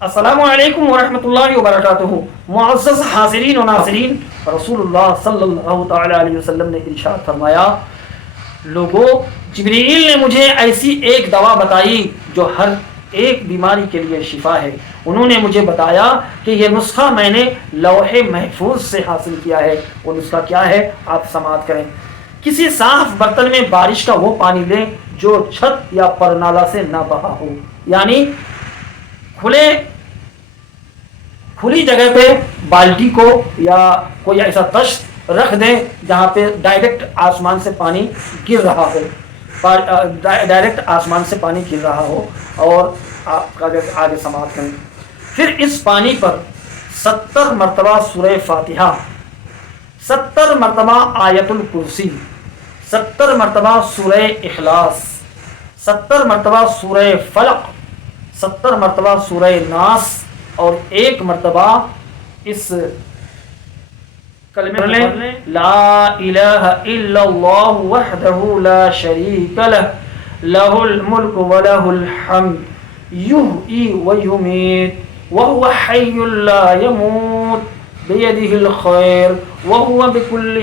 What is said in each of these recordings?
السلام علیکم ورحمۃ اللہ وبرکاتہ۔ معزز حاضرین و ناظرین، رسول اللہ صلی اللہ تعالی علیہ وسلم نے ارشاد فرمایا، لوگوں، جبریل نے مجھے ایسی ایک دوا بتائی جو ہر ایک بیماری کے لیے شفا ہے۔ انہوں نے مجھے بتایا کہ یہ نسخہ میں نے لوح محفوظ سے حاصل کیا ہے۔ وہ نسخہ کیا ہے آپ سماعت کریں۔ کسی صاف برتن میں بارش کا وہ پانی لیں جو چھت یا پرنالہ سے نہ بہا ہو، یعنی کھلی جگہ پہ بالٹی کو یا کوئی ایسا تشت رکھ دیں جہاں پہ ڈائریکٹ آسمان سے پانی گر رہا ہو، اور آپ آگے سماعت کریں۔ پھر اس پانی پر 70 مرتبہ سورہ فاتحہ، 70 مرتبہ آیت الکرسی، 70 مرتبہ سورہ اخلاص، 70 مرتبہ سورہ فلق، 70 مرتبہ سورہ ناس، اور 1 مرتبہ اس کلمے میں لا الہ الا اللہ وحدہ لا شریک لہ لہ الملک ولہ الحمد یحیی ویمیت وہو حی لا یموت بیدہ الخیر وہو علی کل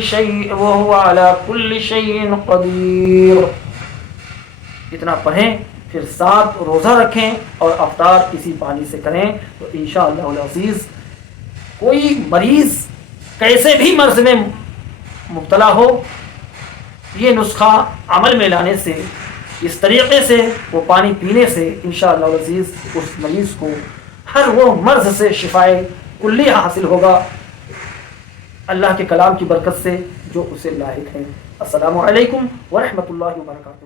شیء قدیر۔ اتنا پڑھیں، پھر 7 روزہ رکھیں اور افطار اسی پانی سے کریں، تو انشاءاللہ العزیز کوئی مریض کیسے بھی مرض میں مبتلا ہو، یہ نسخہ عمل میں لانے سے، اس طریقے سے وہ پانی پینے سے انشاءاللہ العزیز اس مریض کو ہر وہ مرض سے شفائے کلی حاصل ہوگا، اللہ کے کلام کی برکت سے جو اسے لاحق ہے۔ السلام علیکم ورحمۃ اللہ وبرکاتہ۔